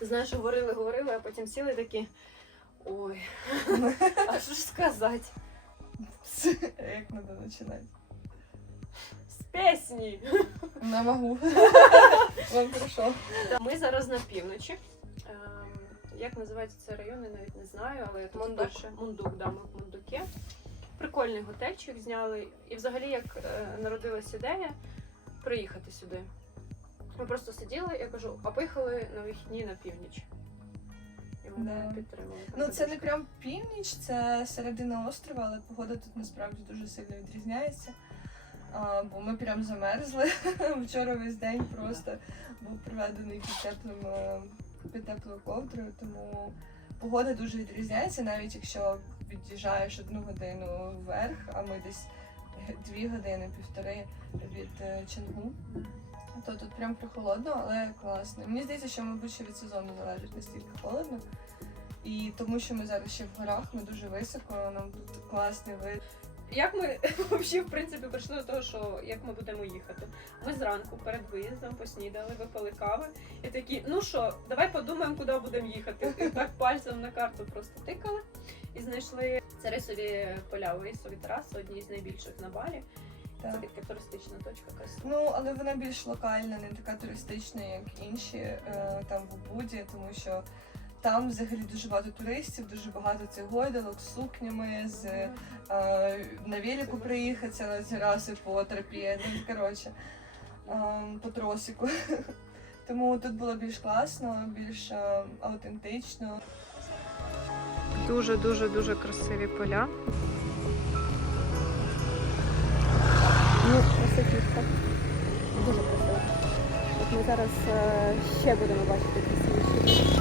Знаєш, говорили, говорили, а потім сіли такі. Ой, а що ж сказати? Як треба починати? З пісні. Не можу. Вам хорошо. Ми зараз на півночі. Ем, Як називається цей район, я навіть не знаю, але тут Мундук. вперше Мундук, да, ми в Мундуке. Прикольний готельчик зняли. І взагалі, як е, народилась ідея приїхати сюди. Ми просто сиділи, я кажу, а поїхали на вихідні на північ. І мене Да. підтримали. там Ну це не прям північ, це середина острова, але погода тут насправді дуже сильно відрізняється. А, бо ми прям замерзли. Вчора весь день просто був проведений під теплим е, під теплою ковдрою, тому погода дуже відрізняється, навіть якщо від'їжджаєш одну годину вверх, а ми десь дві години, півтори від е, Чонгу. То тут прям прохолодно, але класно. Мені здається, що, мабуть, ще від сезону залежить настільки холодно. І тому, що ми зараз ще в горах, ми дуже високо, нам тут класний вид. Як ми взагалі, в принципі, прийшли до того, що як ми будемо їхати? Ми зранку перед виїздом поснідали, випили кави і такі, ну що, давай подумаємо, куди будемо їхати. І так пальцем на карту просто тикали і знайшли це рисові поля, рисові траси, одні з найбільших на Балі. Це така туристична точка красива. Ну, але вона більш локальна, не така туристична, як інші е, там в Убуді, тому що там взагалі дуже багато туристів, дуже багато цих гойдалок з сукнями, з е, на велику приїхати ціла раси по тропі, ну коротше, е, по тросику. Тому тут було більш класно, більш е, аутентично. Дуже дуже дуже красиві поля. Зараз е, ще будемо бачити красивіші.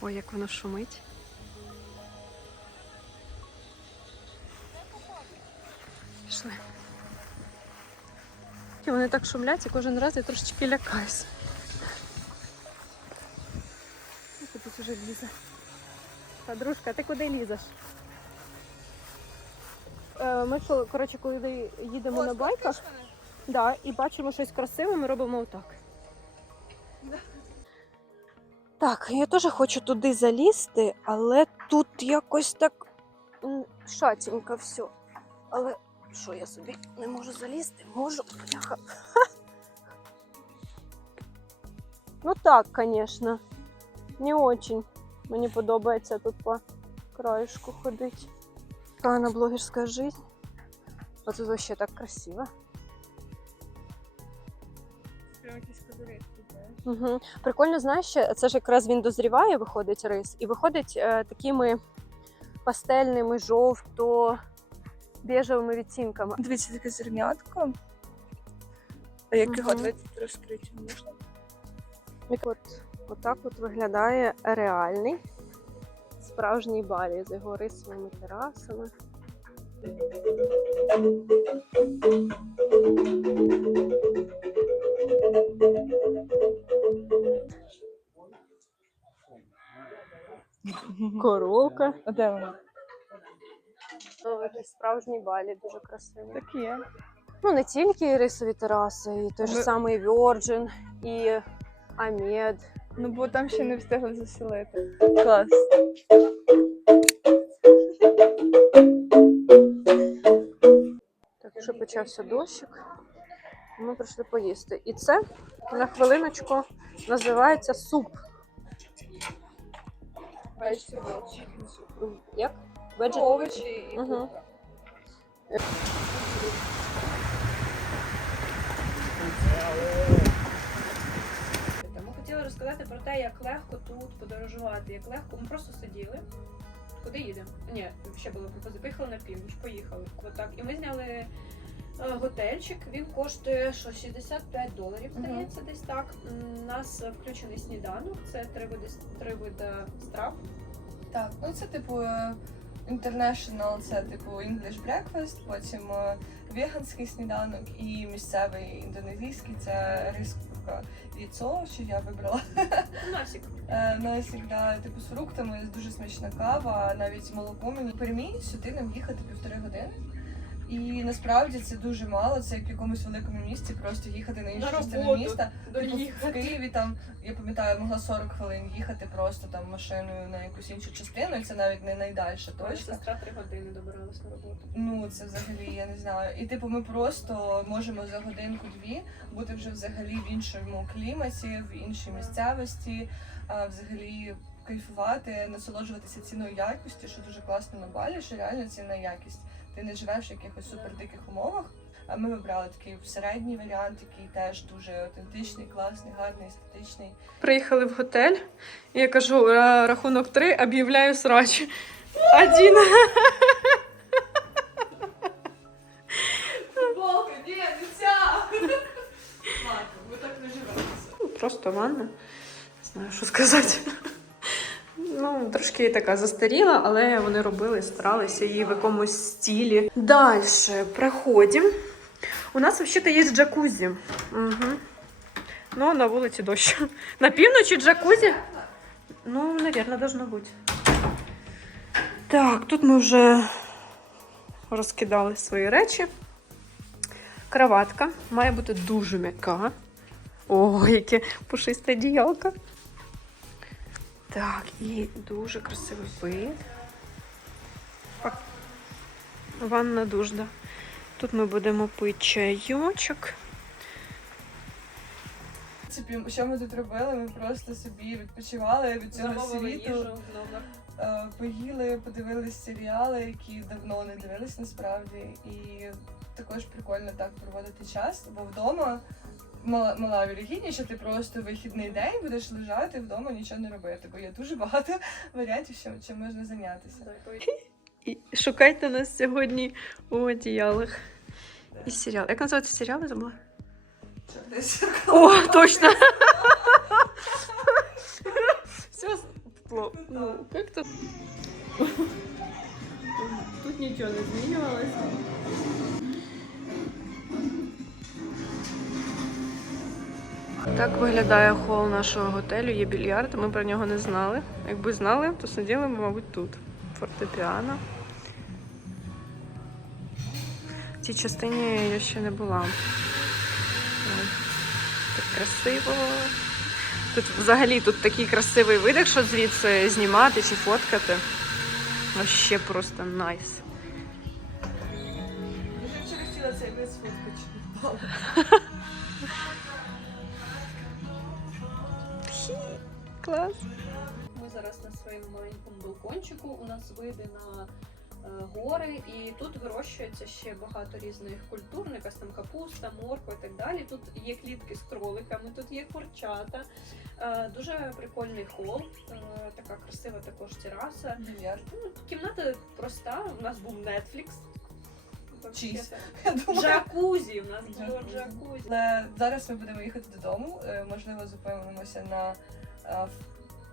Ой, як воно шумить. Пішли. Вони так шумлять, і кожен раз я трошечки лякаюсь. Тут лізе. Подружка, ти куди лізеш? Е, Ми коротше, коли їдемо на байках, да, і бачимо щось красиве, ми робимо отак. Так, я теж хочу туди залізти, але тут якось так шатенько все. Але що я собі не можу залізти? Можу. Ну так, звісно. Не очень. Мені подобається тут по краєшку ходити. Така на блогерська жизнь. А тут вообще так красиво. Угу. Прикольно, знаєш, це ж якраз він дозріває, виходить рис, і виходить е, такими пастельними, жовто біжевими відтінками. Дивіться, таке зернятко. А як його Мгм. давайте розкрити можна? От, отак от виглядає реальний справжній балі з його рисовими терасами. Коровка. А де вона? О, справжній балі, дуже красивий. Так є. Ну, не тільки рисові тераси, і той же Ви- самий Virgin, і Амед. Ну бо там ще не встигли заселити. Клас. Так що почався дощик, ми прийшли поїсти. І це на хвилиночку називається суп. Як? Овочі і хотіли розказати про те, як легко тут подорожувати, як легко. Ми просто сиділи. Куди їдемо? Ні, ще була пропозиція. Поїхали на північ, поїхали. Отак. І ми зняли е, готельчик. Він коштує що 65 доларів, здається, десь так. У нас включений сніданок, це три види три види страв. Так, ну це типу е, International, це типу English breakfast, потім е, веганський сніданок і місцевий індонезійський це рис штука яйцо, що я вибрала. Насік. Носик, да, типу, з фруктами дуже смачна кава, навіть молоко. Мені перемій сюди нам їхати півтори години. І насправді це дуже мало. Це як в якомусь великому місті, просто їхати на іншу частину міста. Типу, в Києві там, я пам'ятаю, могла 40 хвилин їхати просто там машиною на якусь іншу частину, і це навіть не найдальша Моя точка. сестра три години добиралась на роботу. Ну, це взагалі, я не знаю. І типу, ми просто можемо за годинку-дві бути вже взагалі в іншому кліматі, в іншій місцевості, а взагалі кайфувати, насолоджуватися ціною якості, що дуже класно на балі, що реально ціна якість. Ти не живеш в якихось супердиких умовах. А ми вибрали такий середній варіант, який теж дуже автентичний, класний, гарний, естетичний. Приїхали в готель, і я кажу, рахунок три, об'являю срач. Один. Футболка, ні, не ця! Ладно, ми так не живемо. Просто ванна. Не знаю, що сказати. Ну, трошки така застаріла, але вони робили, старалися її в якомусь стілі. Далі проходимо. У нас взагалі є джакузі. Угу. Ну, на вулиці дощ. На півночі джакузі? Ну, наверное, должно бути. Так, тут ми вже розкидали свої речі. Кроватка має бути дуже м'яка. О, яке пушисте одіялко. Так, і дуже красивий вид. Ванна дужда. Тут ми будемо пити чайочок. В принципі, що ми тут робили? Ми просто собі відпочивали від цього світу. Е, Поїли, подивились серіали, які давно не дивились насправді. І також прикольно так проводити час, бо вдома мала, мала вірогідність, що ти просто вихідний день будеш лежати вдома, нічого не робити. Бо є дуже багато варіантів, чим, чим можна зайнятися. І шукайте нас сьогодні у одіялах. І серіал. Як називається серіал? Я забула? О, точно! Все Ну, как то Тут нічого не змінювалося. Так виглядає хол нашого готелю. Є більярд, ми про нього не знали. Якби знали, то сиділи ми, мабуть, тут. Фортепіано. В цій частині я ще не була. Так красиво. Тут взагалі тут такий красивий вид, якщо звідси знімати чи фоткати. Вообще просто найс. Я вчора хотіла цей вид сфоткати. Клас. Ми зараз на своєму маленькому балкончику. У нас види на е, гори, і тут вирощується ще багато різних культур, ну, якась там капуста, морква і так далі. Тут є клітки з кроликами, тут є курчата. Е, дуже прикольний хол, е, така красива також тераса. Ну, кімната проста. У нас був Netflix. Я думаю. Джакузі. У нас було Джакузі. джакузі. Але зараз ми будемо їхати додому. Е, Можливо, зупинимося на е,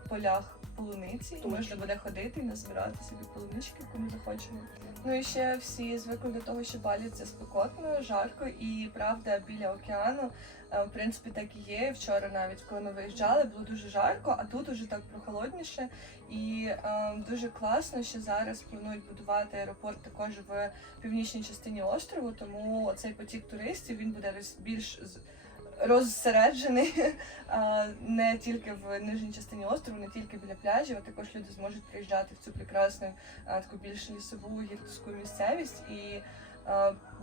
в полях полуниці. Точно. Можна буде ходити і назбирати собі полунички, ми захочемо. Ну і ще всі звикли до того, що Балі це спекотно, жарко, і правда біля океану. е, В принципі, так і є. Вчора навіть коли ми виїжджали, було дуже жарко, а тут уже так прохолодніше. І е, дуже класно, що зараз планують будувати аеропорт також в північній частині острову, тому цей потік туристів він буде більш розсереджений не тільки в нижній частині острову, не тільки біля пляжів, а також люди зможуть приїжджати в цю прекрасну таку більш лісову гірську місцевість і.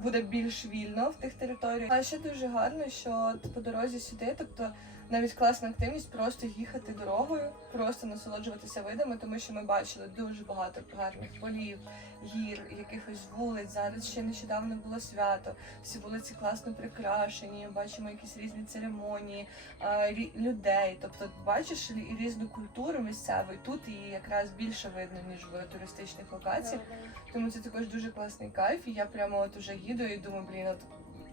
Буде більш вільно в тих територіях. А ще дуже гарно, що по дорозі сюди, тобто навіть класна активність просто їхати дорогою, просто насолоджуватися видами, тому що ми бачили дуже багато гарних полів, гір, якихось вулиць. Зараз ще нещодавно було свято. Всі вулиці класно прикрашені. Бачимо якісь різні церемонії, рі- людей. Тобто, бачиш рі- різну культуру місцеву. І Тут її якраз більше видно ніж в туристичних локаціях. Тому це також дуже класний кайф. І я прямо от уже їду і думаю, блін, от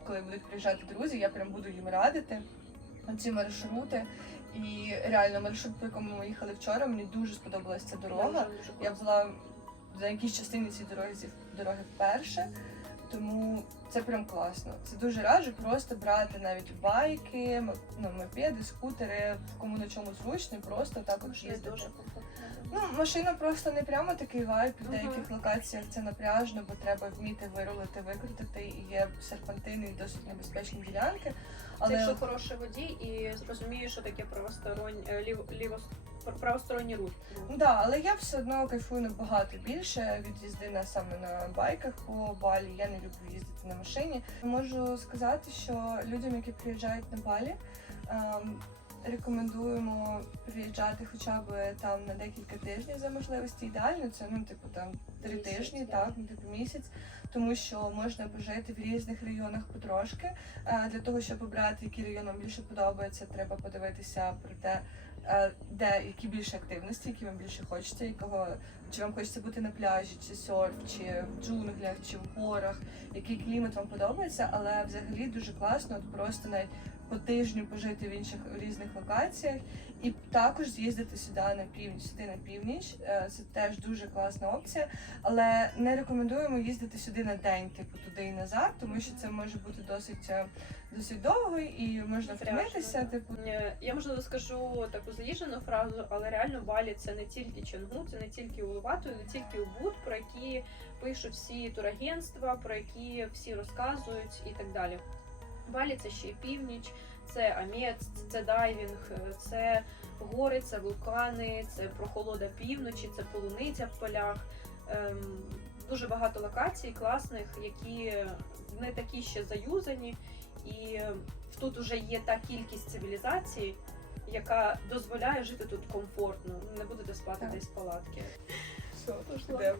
коли будуть приїжджати друзі, я прям буду їм радити ці маршрути. І реально маршрут, по якому ми їхали вчора, мені дуже сподобалася ця дорога. Я була за якісь частини цієї дороги зі- дороги вперше. Тому це прям класно. Це дуже раджу просто брати навіть байки, ну, мопеди, скутери, кому на чому зручно, просто так от їздити. Ну, машина просто не прямо такий вайб. В деяких локаціях це напряжно, бо треба вміти вирулити, викрутити, і є серпантини і досить небезпечні ділянки. Це Але якщо хороший водій і розуміє, що таке правосторонній е, ліво, ліво правосторонній рух. Ну Да, але я все одно кайфую набагато більше від їзди на саме на байках по Балі. Я не люблю їздити на машині. Можу сказати, що людям, які приїжджають на Балі, ем, рекомендуємо приїжджати хоча б там на декілька тижнів за можливості. Ідеально це ну, типу там три Місяць, тижні, да. так, ну типу місяць, тому що можна пожити в різних районах потрошки. Е, Для того, щоб обрати, який район вам більше подобається, треба подивитися про те, е, де які більше активності, які вам більше хочеться, якого чи вам хочеться бути на пляжі, чи серф, чи в джунглях, чи в горах, який клімат вам подобається, але взагалі дуже класно от просто навіть по тижню пожити в інших різних локаціях і також з'їздити сюди на північ, сюди на північ. Е, Це теж дуже класна опція, але не рекомендуємо їздити сюди на день, типу туди і назад, тому що це може бути досить, е, досить довго і можна втомитися. Типу, Е, Я можливо скажу таку заїжджену фразу, але реально Балі це не тільки Чонгу, це не тільки Улувату, не тільки Убуд, про які пишуть всі турагентства, про які всі розказують і так далі. Балі це ще й північ, це Амет, це дайвінг, це гори, це вулкани, це прохолода півночі, це полуниця в полях. Ем, дуже багато локацій класних, які не такі ще заюзані, і тут уже є та кількість цивілізації, яка дозволяє жити тут комфортно. Не будете спати Так. десь палатки. все, Пішла.